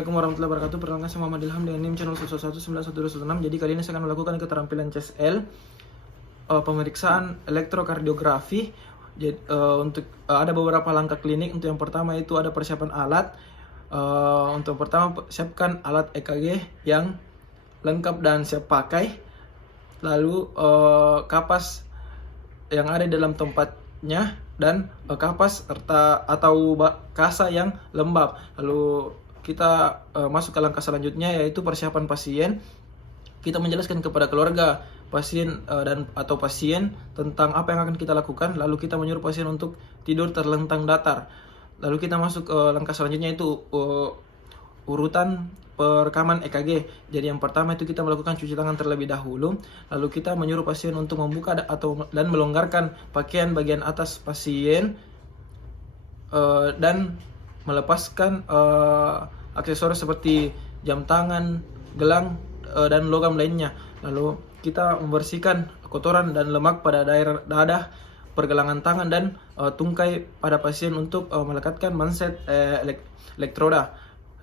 Assalamualaikum warahmatullahi wabarakatuh. Perkenalkan saya Muhammad Ilham dengan NIM channel 1119116. Jadi kali ini saya akan melakukan keterampilan CSL pemeriksaan elektrokardiografi. Jadi, ada beberapa langkah klinik. Untuk yang pertama itu ada persiapan alat. Untuk pertama siapkan alat EKG yang lengkap dan siap pakai. Lalu kapas yang ada di dalam tempatnya dan kapas atau kasa yang lembab. Lalu kita masuk ke langkah selanjutnya, yaitu persiapan pasien. Kita menjelaskan kepada keluarga pasien atau pasien tentang apa yang akan kita lakukan. Lalu kita menyuruh pasien untuk tidur terlentang datar. Lalu kita masuk ke langkah selanjutnya, itu urutan perekaman EKG. Jadi yang pertama itu kita melakukan cuci tangan terlebih dahulu. Lalu kita menyuruh pasien untuk membuka dan melonggarkan pakaian bagian atas pasien dan melepaskan aksesoris seperti jam tangan, gelang, dan logam lainnya. Lalu kita membersihkan kotoran dan lemak pada daerah dada, pergelangan tangan, dan tungkai pada pasien untuk melekatkan manset elektroda.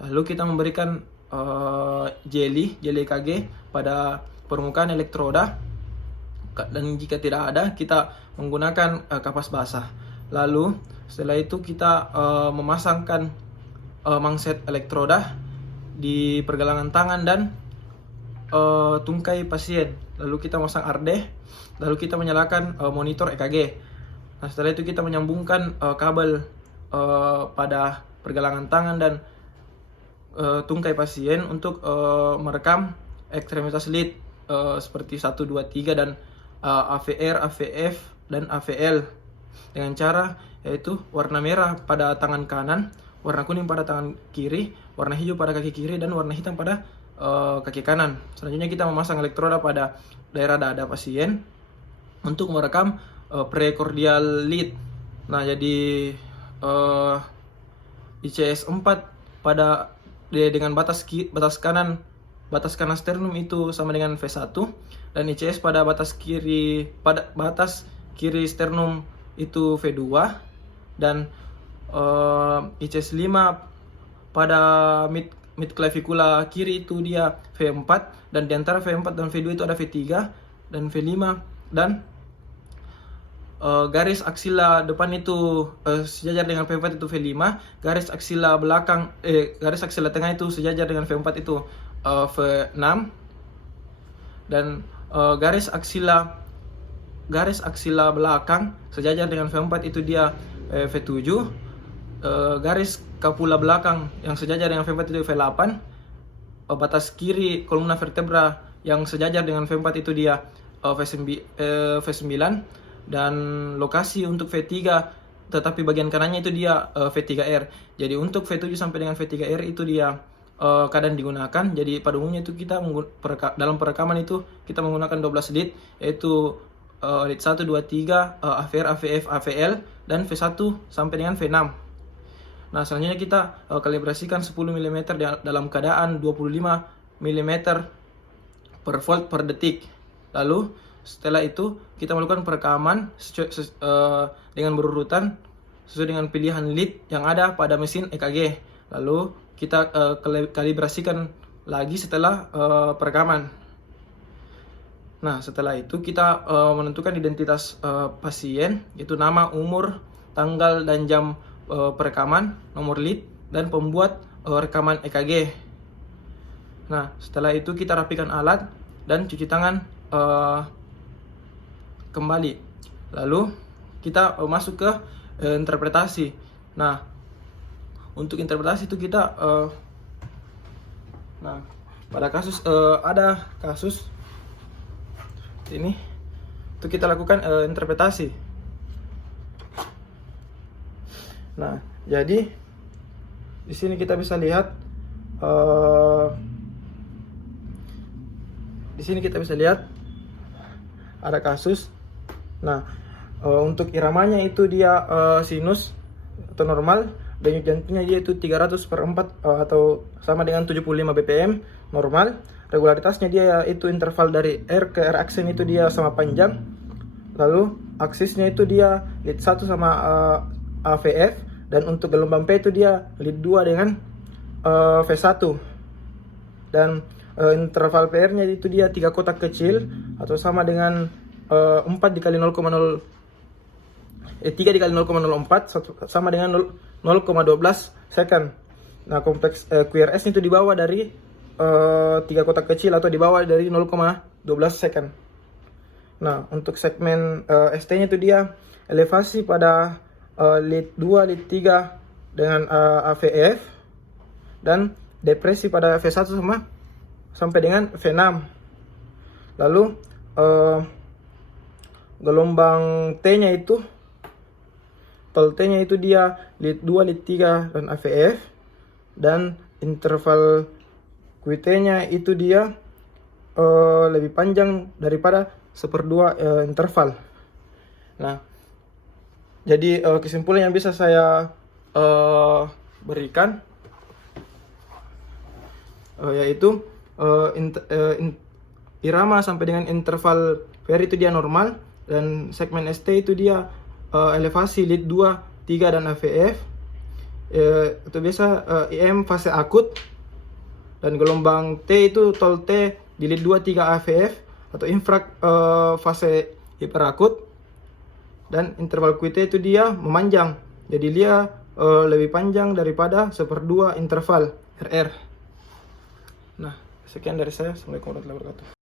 Lalu kita memberikan jeli EKG pada permukaan elektroda, dan jika tidak ada kita menggunakan kapas basah. Lalu setelah itu kita memasangkan manset elektroda di pergelangan tangan dan tungkai pasien. Lalu kita memasang arde. Lalu kita menyalakan monitor EKG. Nah, setelah itu kita menyambungkan kabel pada pergelangan tangan dan tungkai pasien untuk merekam ekstremitas lead seperti 1, 2, 3 dan AVR, AVF, dan AVL dengan cara yaitu warna merah pada tangan kanan, warna kuning pada tangan kiri, warna hijau pada kaki kiri, dan warna hitam pada kaki kanan. Selanjutnya kita memasang elektroda pada daerah dada pasien untuk merekam precordial lead. Nah, jadi ICS 4 pada dengan batas kanan sternum itu sama dengan V1, dan ICS pada batas kiri sternum itu V2, dan ICS 5 pada mid clavicular kiri itu dia V4, dan di antara V4 dan V2 itu ada V3 dan V5, dan garis aksila depan itu sejajar dengan V4 itu V5, garis aksila tengah itu sejajar dengan V4 itu V6, dan garis aksila belakang sejajar dengan V4 itu dia V7, garis kapula belakang yang sejajar dengan V4 itu V8, batas kiri kolumna vertebra yang sejajar dengan V4 itu dia V9, dan lokasi untuk V3 tetapi bagian kanannya itu dia V3R. Jadi untuk V7 sampai dengan V3R itu dia kadang digunakan. Jadi pada umumnya itu kita dalam perekaman itu kita menggunakan 12 lead, yaitu lead 1, 2, 3, AVR, AVF, AVL, dan V1 sampai dengan V6. Nah, selanjutnya kita kalibrasikan 10 mm dalam keadaan 25 mm per volt per detik. Lalu setelah itu kita melakukan perekaman dengan berurutan sesuai dengan pilihan lead yang ada pada mesin EKG. Lalu kita kalibrasikan lagi setelah perekaman. Nah, setelah itu kita menentukan identitas pasien, yaitu nama, umur, tanggal dan jam perekaman, nomor lead, dan pembuat rekaman EKG. Nah, setelah itu kita rapikan alat dan cuci tangan kembali. Lalu kita masuk ke interpretasi. Nah, untuk interpretasi itu kita pada kasus ada kasus ini itu kita lakukan interpretasi. Nah, jadi di sini kita bisa lihat ada kasus. Nah, untuk iramanya itu dia sinus atau normal, denyut jantungnya dia itu 300/4 atau sama dengan 75 bpm normal. Regularitasnya dia itu interval dari R ke R aksen itu dia sama panjang. Lalu aksisnya itu dia lead 1 sama AVF, dan untuk gelombang P itu dia lead 2 dengan V1. Dan interval PR-nya itu dia 3 kotak kecil atau sama dengan 4 dikali 3 dikali 0,04 sama dengan 0,12 second. Nah, kompleks QRS itu dibawa dari 3 kotak kecil atau dibawa dari 0,12 second. Nah, untuk segmen ST-nya itu dia elevasi pada lead 2, lead 3 dengan AVF, dan depresi pada V1 sampai dengan V6. Lalu gelombang T-nya itu, tol T-nya itu dia lead 2, lead 3 dan AVF, dan interval QT-nya itu dia lebih panjang daripada 1/2 interval. Nah, jadi kesimpulan yang bisa saya berikan yaitu irama sampai dengan interval VR itu dia normal, dan segmen ST itu dia elevasi lead 2, 3 dan AVF. Itu biasa IM fase akut, dan gelombang T itu tol T di lead 2, 3 AVF atau infrak fase hiperakut, dan interval QT itu dia memanjang, jadi dia lebih panjang daripada 1/2 interval RR. Nah, sekian dari saya. Assalamualaikum warahmatullahi wabarakatuh.